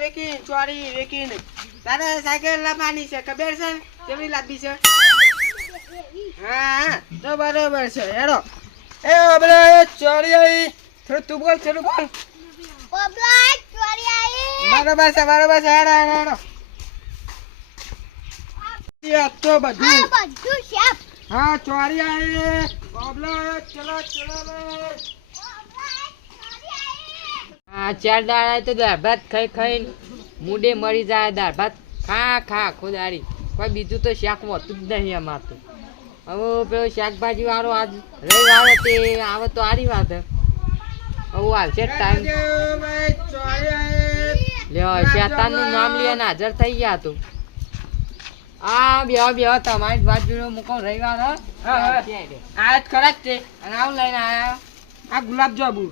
વેકી ચોરી વેકી તારે સાયકલ લાવવાની છે ખબર છે? કેવી લાંબી છે? હા તો બરોબર છે હેડો. એ ચોરી આવી. થોડું તું બોલ થોડું બોલ. બરોબર છે બરોબર છે હેડો હેડો હેડો. તો બધું. હા ચોરી આવી. ઓબલે ચલો ચલો આ ચાર દાડા તો દાળ ભાત ખાઈ ખાઈને મૂડે મરી જાય દાળ ભાત ખા ખા આખો કોઈ બીજું તો શાક હોતું જ નહીં અમાર તો. હવે પેલો શાકભાજી વાળો આજ રવિવાર તે આવે તો આરી વાત હવે આવશે ટાઈમ લ્યો શેતાનનું નામ લઈને હાજર થઈ ગયા તું. આ બે બે તમારી બાજુ મૂકો રવિવાર હે? હા, હા. આ જ ખરા જ છે અને આવું લઈને આયા. આ ગુલાબ જાંબુ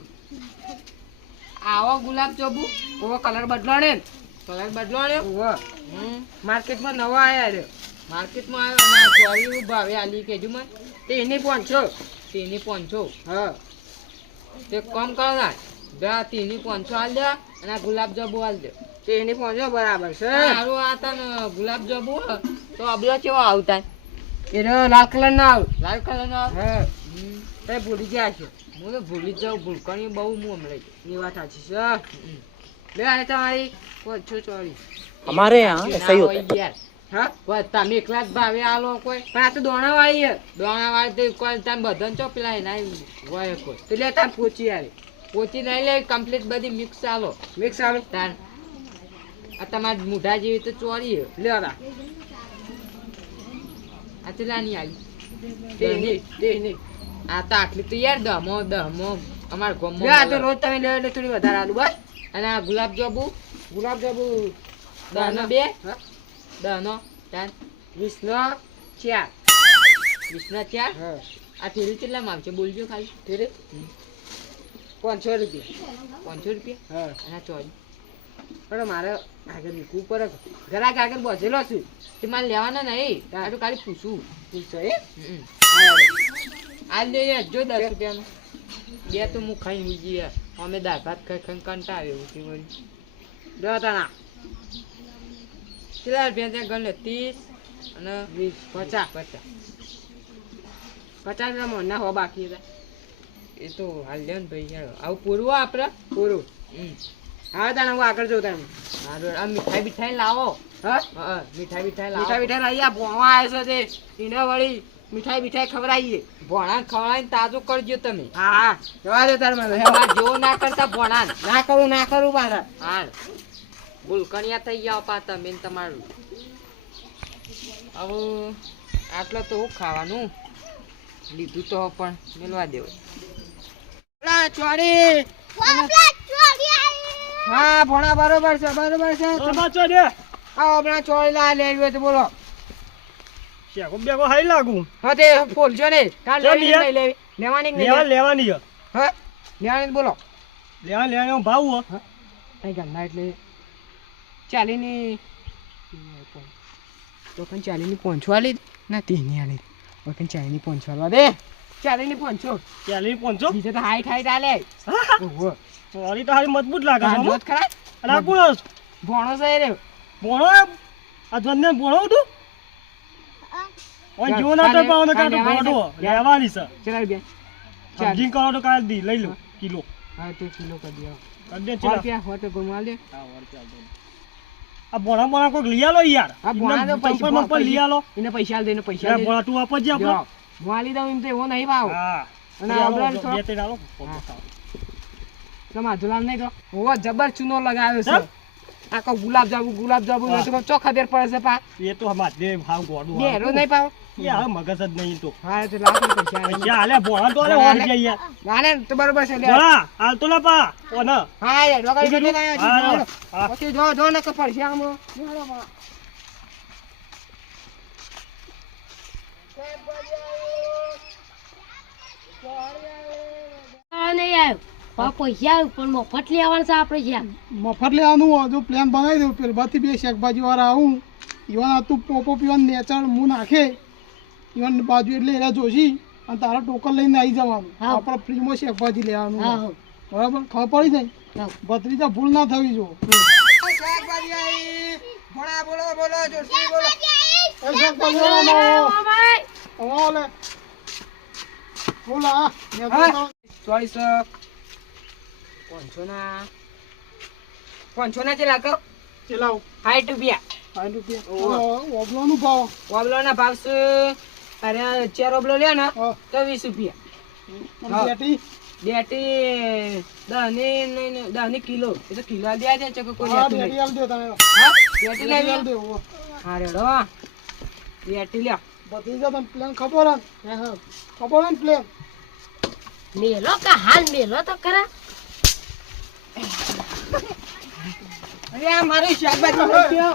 આવો ગુલાબ જાંબુ. ઓવો કલર બદલાણે કલર બદલાણ્યો ઓવો. હમ. માર્કેટમાં નવો આવ્યા રે માર્કેટમાં આવ્યો અને આ ચોરી ભાવે આલી કેજુ મને. તે એની પાંચસો તેની પહોંચો હા. તે કમ કરો ના બે તેની પાંચસો આલ દે અને આ ગુલાબ જાંબુ આલ દે. તે એની પહોંચો બરાબર છે. સારું આ તને ગુલાબ જાંબુ તો અબલો કેવો આવતા એનો લાલ કલર ના આવ. લાલ કલર ના આવે? હા. તે ભૂલી ગયા છે. હું તો ભૂલી જાઉં ભૂલકાની બહુ હું હમણાં એ વાત સાચી છે. લે આને તમારી પચો ચોરી અમારે હા? તમે એકલા જ ભાવે આ લોકો આ તો દોણાવાળી છે. દોણાવાળી કોઈ તમે બધાને ચો પેલા એના હોય કોઈ. તો લે પોચી યાર પોચી નહીં લે કમ્પ્લીટ બધી મિક્સ આલો. મિક્સ આલો? તાર આ તમારી મૂઢા જેવી તો ચોરી લે આ આ તો લાની આવી તે નહીં તે નહીં. આ તો આટલી તો યાર દમો દહમો અમાર લે આ તો રોજ તમે લે થોડી વધારે આલું બસ. અને આ ગુલાબ જાંબુ ગુલાબ જાંબુ દહનો બે દહનો ચાર. વીસ નો ચાર. વીસના ચાર? આ થેલી કેટલા માંગશે બોલજો ખાલી. થેલી? પાંચસો રૂપિયા. પાંચસો રૂપિયા? હા. અને ચોરી. પણ મારે આગળ મૂકવું પડે. ઘરાક આગળ બસેલો છું. તે મારે લેવાના નહીં. તારું ખાલી પૂછું. પૂછો એ. આ લે જો દસ રૂપિયાનું. બે તો હું ખાઈ યાર અમે દાળ ભાત ખાઈ ખાઈ કંટાળે ઉઠી વળી. જો તાના કેટલા રૂપિયા ત્યાં ગણ ત્રીસ અને વીસ. પચાસ. પચાસ. પચાસ રૂપિયા મોના હો બાકી હતા એ તો હાલ લે ને ભાઈ આવું પૂરું આપણે પૂરું. હમ. હા તાણે હું આગળ જોઉં હારું, આ મીઠાઈ બીઠાઈ લાવો. હા? મીઠાઈ બીઠાઈ લાવો. મીઠાઈ બીઠાઈ લઈ આ ભોવા આવે છે તે એને વળી. મીઠાઈ મીઠાઈ ખવડાવીએ ભોણા ખવડાવીને તાજો કરજો તમે. હા જવા દો તાર મને. જો ના કરતા ભોણા ના કરું ના કરું પાછા. હા ભૂલકણિયા થઈ ગયા પા તમે તમારું. હવે આટલો તો હું ખાવાનું? લીધું તો પણ મેળવા દેવો. ચોરી. હા ભોણા બરોબર છે બરોબર છે. આવો આપણા ચોરી લા લેવી હોય તો બોલો. શેકો લાગુ હા તે ફોલજો ને. કાલ લેવાની લેવી? લેવાની લેવા લેવાની બોલો. લેવા લેવાનો ભાવ એટલે ચાલીની તો પણ ચાલીની પહોંચવાલી ના તેની આલી પણ ચાલીની પહોંચવા ચાલીની પહોંચો ચાલીની પહોંચો તો હાઈટ હાઈટ આલે. ઓહો. તો હારી મજબૂત લાગે મજબૂત ખરા. લાગુ ભોણો છે રે ભોણો આ જન્ને ભણો તું ઓન જીઓ તો પાવનો કાટો ગોડો લેવાની છે. ચલાવી બે ચાર્જિંગ કરો તો કાલ દી લઈ લો કિલો. હા તે કિલો કરી દે કરી દે ચલા રૂપિયા હોટે ગોમાલ દે. હા રૂપિયા દે. આ બોણા બોણા કોક લઈ આલો યાર. આ બોણા તો પૈસા મપર લઈ આલો. એને પૈસા દે એને પૈસા દે. બોણા તું આપજે આપણે માલી દઉં એમ તે હો નહીં પાવ હા. અને આપણે તો બે તે ડાલો તમા જુલાલ નહીં તો. ઓ જબર ચુનો લગાવ્યો છે. આખો ગુલાબ જાંબુ ગુલાબ જાંબુ નથી ચો ખબર પડે છે પા. એ તો અમાર દે ભાવ ગોડું બેરો નહીં પાવ. એ હવે મગજ જ નહીં તો. હા તો લાખ પૈસા પૈસા હાલે ભોળા તો હાલે ઓર જઈ યાર ના તો બરોબર છે હા હાલ તો ના પા. ઓ ના હા યાર રોગા જઈ ના પછી જો જો ને કપડ છે આમ નહીં આવ્યો. હવે પૈસા પણ મફત લેવાનું છે આપણે જ્યાં. મફત લેવાનું હોય પ્લાન બનાવી દઉં. પેલું બાથી બે શાકભાજી વાળા આવું. ઈવન આ તું પોપો પીવાનું નેચર મું નાખે. ઈવન બાજુ એટલે એના જોશી અને તારા ટોકન લઈને આવી જવાનું. હા. આપણે ફ્રીમાં શાકભાજી લેવાનું હા. હા. બરાબર? ખબર પડી જાય? હા. ભત્રીજા ભૂલ ના થવી જો. ભણા બોલો બોલો જોશી બોલો. બોલો. હા. ચોઈસ પાંચસો ના પાંચસો ના ચેલા કહો ચલાવો. સાઠ રૂપિયા સાઠ રૂપિયા. ઓબલોનું ભાવ. ઓબલો ના ભાવ છે અરે ચાર ઓબલો લે ને. તો વીસ રૂપિયા. બેટી? બેટી દહની નહીં, નહીં, દહની કિલો એ તો કિલો દે છે ચકો કોઈ લેતું બેટી નહીં આલ દો તમે. હા બેટી બેટી આલ દો. હા રેડો બેટી લ્યો બધી જો તને પ્લેન ખબર હે? ખબર હે પ્લેન મેલો કે હાલ મેલો તો ખરા અરે આ મારું શાકભાજી લઈ ગયો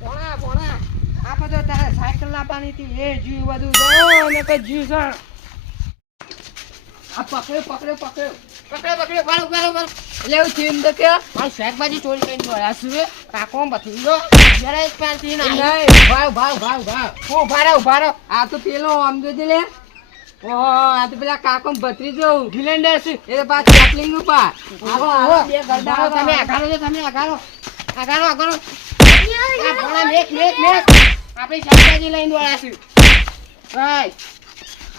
ભોણા ભોણા આ બધો તારે સાયકલ લાવવાની હતી એ જીવ બધું જો ને કે જીવ છે. આ પકડ્યો પકડ્યો પકડ્યો. પકડ્યો પકડ્યો બાળો બાળો એટલે એવું થયું તો કે મારું શાકભાજી ચોરી કરીને ગયા છું કાકો બધું જો જરા એક પાંચી ના. નહીં. ભાવ ભાવ ભાવ ભાવ હું ઊભા રહો ઊભા રહો. આ તો પેલો આમ જોજે લે. ઓહો આ તો પેલા કાકો ભત્રીજો ગિલેન્ડર છે એ તો પાછું ચાપલિંગનું પા આવો. આવો. તમે આગારો છો તમે આગારો આગારો આગારો આ ભોળા મેક મેક મેક. આપણે શાકભાજી લઈને વાળા છે ભાઈ.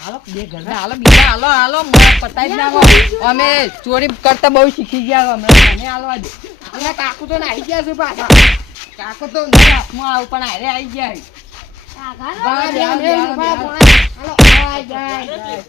હાલો બે ગરડા હાલો બીજા હાલો હાલો. પતાઈ જ નાખો. અમે ચોરી કરતા બહુ શીખી ગયા અમે મને હાલવા દે. અને કાકુ તો નાઈ ગયા છે પાછા. કાકુ તો હાથમાં આવું પણ હારે આવી ગયા છે. આઘારો ભાઈ,